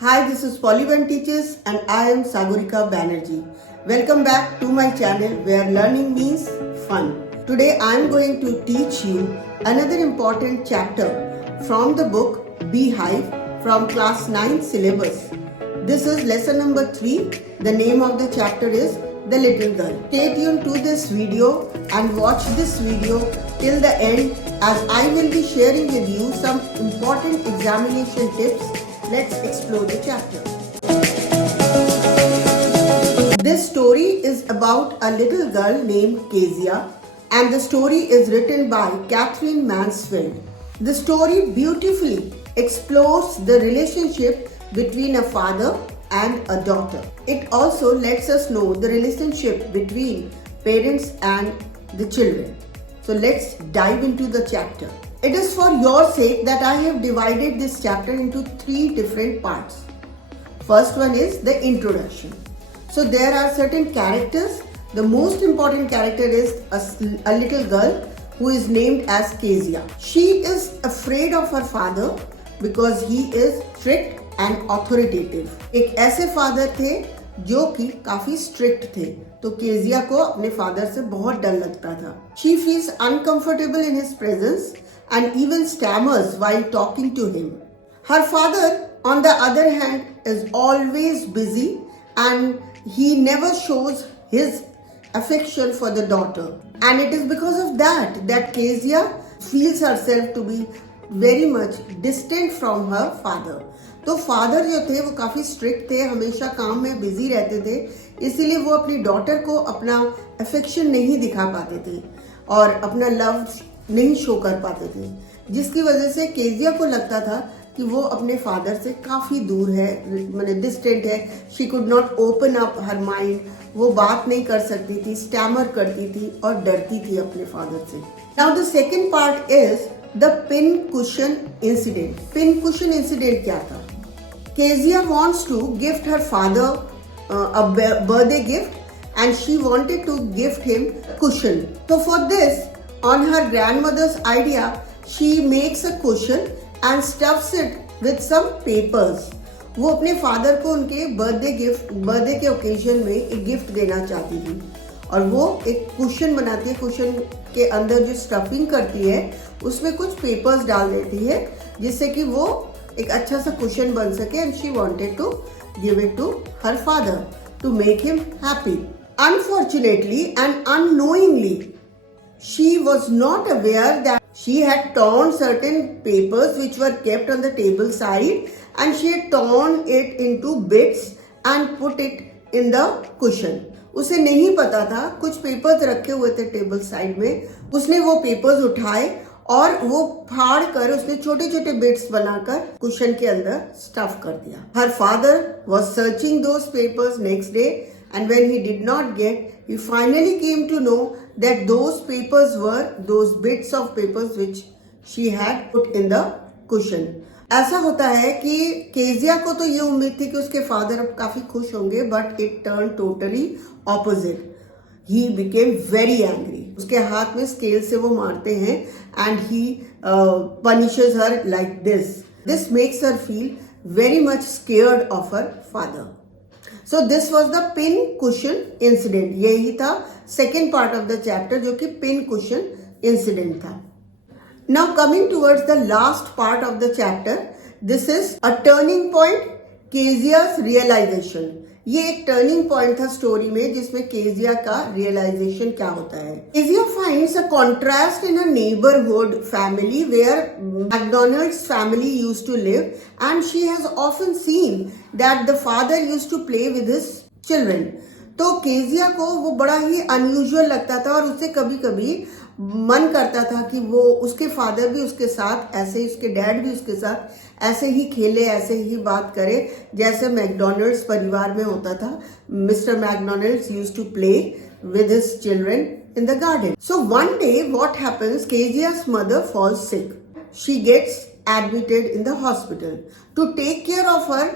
Hi, this is Polyban Teachers and I am Sagurika Banerjee. Welcome back to my channel where learning means fun. Today I am going to teach you another important chapter from the book Beehive from class 9 syllabus. This is lesson number 3. The name of the chapter is The Little Girl. Stay tuned to this video and watch this video till the end as I will be sharing with you some important examination tips. Let's explore the chapter. This story is about a little girl named Kezia and the story is written by Catherine Mansfield. The story beautifully explores the relationship between a father and a daughter. It also lets us know the relationship between parents and the children. So let's dive into the chapter. It is for your sake that I have divided this chapter into 3 different parts. First one is the introduction. So there are certain characters. The most important character is a little girl who is named as Kezia. She is afraid of her father because he is strict and authoritative. एक ऐसे father थे जो कि काफी strict थे, तो Kezia को अपने फादर से बहुत डर लगता था. She feels uncomfortable in his presence and even stammers while talking to him. Her father, on the other hand, is always busy and he never shows his affection for the daughter. And it is because of that Kezia feels herself to be very much distant from her father. तो father जो थे वो काफ़ी strict थे, हमेशा काम में busy रहते थे, इसीलिए वो अपनी डॉटर को अपना अफेक्शन नहीं दिखा पाते थे और अपना लव नहीं शो कर पाते थे, जिसकी वजह से केजिया को लगता था कि वो अपने फादर से काफ़ी दूर है, माने डिस्टेंट है. She could not open up her mind, वो बात नहीं कर सकती थी, स्टैमर करती थी और डरती थी अपने फादर से. Now the second part is the pin cushion incident. Pin cushion incident क्या था? Kezia wants to gift her father a birthday gift and she wanted to gift him a cushion. So for this, on her grandmother's idea, she makes a cushion and stuffs it with some papers. वो अपने father को उनके birthday के occasion में एक gift देना चाहती थी और वो एक कुशन बनाती है. कुशन के अंदर जो स्टफिंग करती है उसमें कुछ पेपर्स डाल देती है जिससे कि वो एक अच्छा सा कुशन बन सके. And she wanted to give it to her father to make him happy. Unfortunately and unknowingly she was not aware that she had torn certain papers which were kept on the table side and she had torn it into bits and put it in the cushion. उसे नहीं पता था, कुछ papers रखे हुए थे table side में, उसने वो पेपर्स उठाए और वो फाड़ कर उसने छोटे छोटे बिट्स बनाकर कुशन के अंदर स्टफ कर दिया. Her father was searching those papers next day and when he did not get, he finally came to know that those papers were those bits of papers which she had put in the cushion. ऐसा होता है कि Kezia को तो ये उम्मीद थी कि उसके फादर अब काफी खुश होंगे, but it turn totally opposite. He became very angry. उसके हाथ में स्केल से वो मारते हैं and he punishes her like this. This makes her feel very much scared of her father. So this was the pin cushion incident. यही था second part of the chapter जो कि pin cushion incident था. Now coming towards the last part of the chapter, this is a turning point, Kezia's realization. ये एक turning point था story में जिसमें केजिया का रियलाइजेशन क्या होता है. Kezia finds a contrast in a neighbourhood family where McDonalds family used to live and she has often seen that the father used to play with his children. तो Kezia को वो बड़ा ही unusual लगता था और उसे कभी कभी मन करता था कि वो उसके फादर भी उसके साथ ऐसे ही, उसके डैड भी उसके साथ ऐसे ही खेले, ऐसे ही बात करे जैसे मैकडोनल्ड्स परिवार में होता था. Mister McDonalds used to play with his children in the garden. So one day what happens, Kezia's mother falls sick. She gets admitted in the hospital. To take care of her,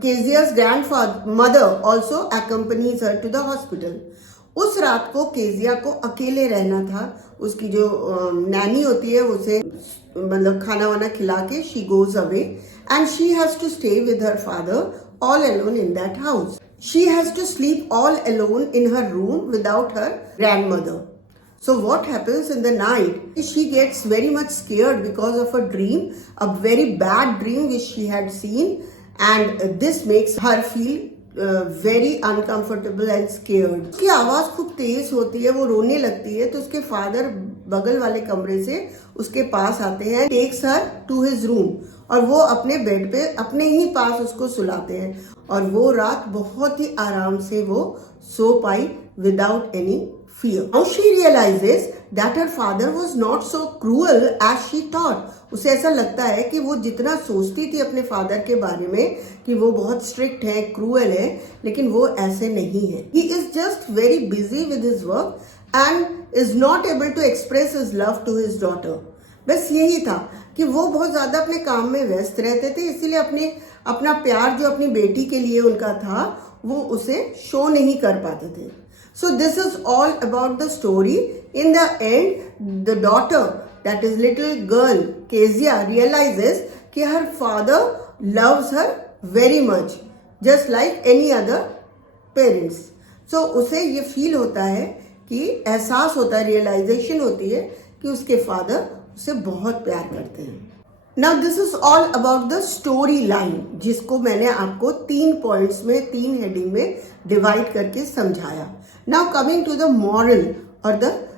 Kezia's grandmother also accompanies her to the hospital. उस रात को Kezia को अकेले रहना था. उसकी जो नैनी होती है उसे मतलब खाना वाना खिला के she goes away and she has to stay with her father all alone in that house. She has to sleep all alone in her room without her grandmother. So what happens in the night is she gets very much scared because of a dream, a very bad dream which she had seen, and this makes her feel very uncomfortable and scared. उसकी आवाज खूब तेज होती है, वो रोने लगती है, तो उसके फादर बगल वाले कमरे से उसके पास आते हैं, takes her to his room, और वो अपने बेड पे अपने ही पास उसको सुलाते हैं, और वो रात बहुत ही आराम से वो सो पाई without any fear. Now she realizes that her father was not so cruel as she thought. उसे ऐसा लगता है कि वो जितना सोचती थी अपने फादर के बारे में कि वो बहुत स्ट्रिक्ट है, क्रूअल है, लेकिन वो ऐसे नहीं है. He is just very busy with his work and is not able to express his love to his daughter. बस यही था कि वो बहुत ज्यादा अपने काम में व्यस्त रहते थे, इसीलिए अपना प्यार जो अपनी बेटी के लिए उनका था वो उसे शो नहीं कर पाते थे. So this is all about the story. In the end, the daughter, that is little girl Kezia, realizes कि her father loves her very much, just like any other parents. So उसे ये feel होता है कि एहसास होता है, realization होती है कि उसके father उसे बहुत प्यार करते हैं. Now this is all about the story line, जिसको मैंने आपको 3 points में 3 heading में divide करके समझाया. Now coming to the moral or the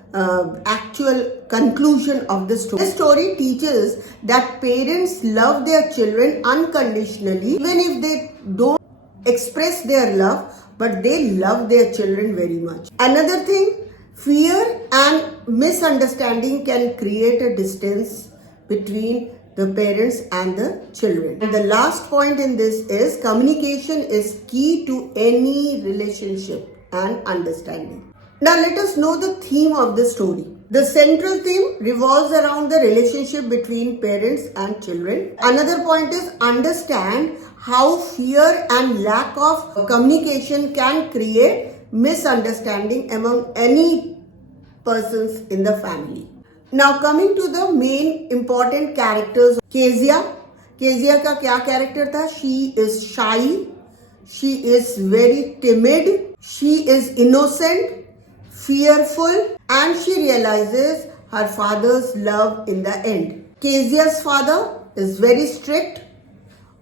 actual conclusion of the story. The story teaches that parents love their children unconditionally, even if they don't express their love, but they love their children very much. Another thing, fear and misunderstanding can create a distance between the parents and the children. And the last point in this is communication is key to any relationship and understanding. Now let us know the theme of the story. The central theme revolves around the relationship between parents and children. Another point is understand how fear and lack of communication can create misunderstanding among any persons in the family. Now coming to the main important characters. Kezia का क्या character था? She is shy, she is very timid, she is innocent, fearful, and she realizes her father's love in the end. Kezia's father is very strict,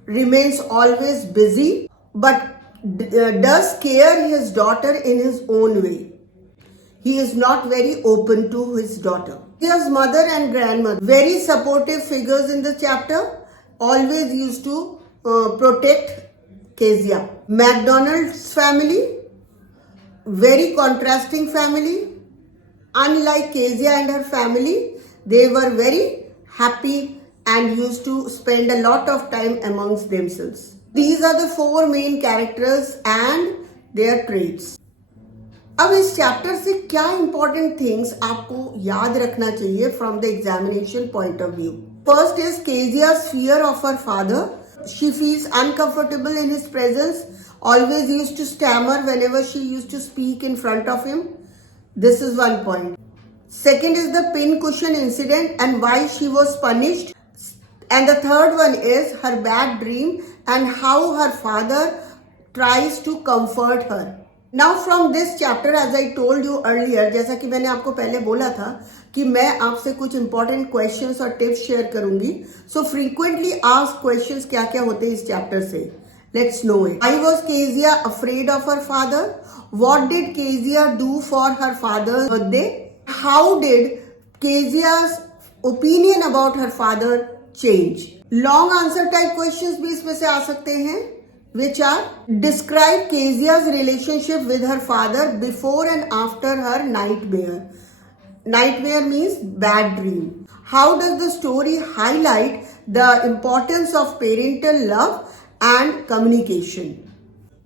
remains always busy, but does care his daughter in his own way. He is not very open to his daughter. Kezia's mother and grandmother, very supportive figures in the chapter, always used to protect Kezia. McDonald's family, very contrasting family. Unlike Kezia and her family, they were very happy and used to spend a lot of time amongst themselves. These are the 4 main characters and their traits. अब इस chapter से क्या important things आपको याद रखना चाहिए from the examination point of view. First is Kezia's fear of her father. She feels uncomfortable in his presence, always used to stammer whenever she used to speak in front of him. This is one point. Second is the pin cushion incident and why she was punished. And the third one is her bad dream and how her father tries to comfort her. Now from this chapter, as I told you earlier, जैसा कि मैंने आपको पहले बोला था कि मैं आपसे कुछ important questions और tips share करूंगी. So frequently asked questions क्या क्या होते हैं इस chapter से. Let's know it. Why was Kezia afraid of her father? What did Kezia do for her father's birthday? How did Kezia's opinion about her father change? Long answer type questions भी इसमें से आ सकते हैं. Which are describe Kezia's relationship with her father before and after her nightmare. Nightmare means bad dream. How does the story highlight the importance of parental love and communication?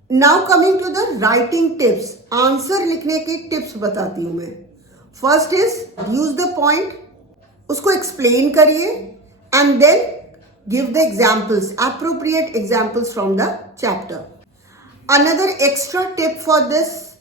Now coming to the writing tips. Answer लिखने के tips बताती हूँ मैं. First is use the point. उसको explain करिए and then give the examples, appropriate examples from the chapter. Another extra tip for this,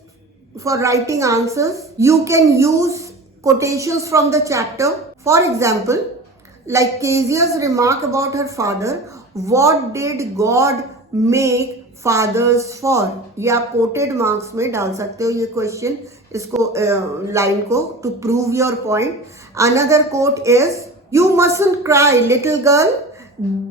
for writing answers, you can use quotations from the chapter. For example, like Kezia's remark about her father What did God make fathers for? ये आप coated marks में डाल सकते हो ये question, इसको line को, to prove your point. Another quote is, you mustn't cry little girl,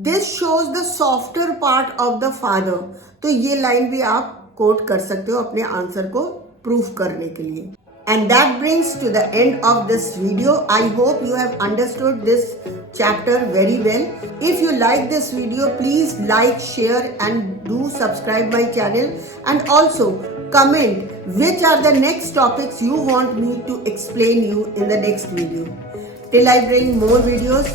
this shows the softer part of the father. तो ये लाइन भी आप कोट कर सकते हो अपने आंसर को प्रूफ करने के लिए. And that brings to the end of this video. I hope you have understood this chapter very well. If you like this video, please like, share and do subscribe my channel, and also comment which are the next topics you want me to explain you in the next video. Till I bring more videos,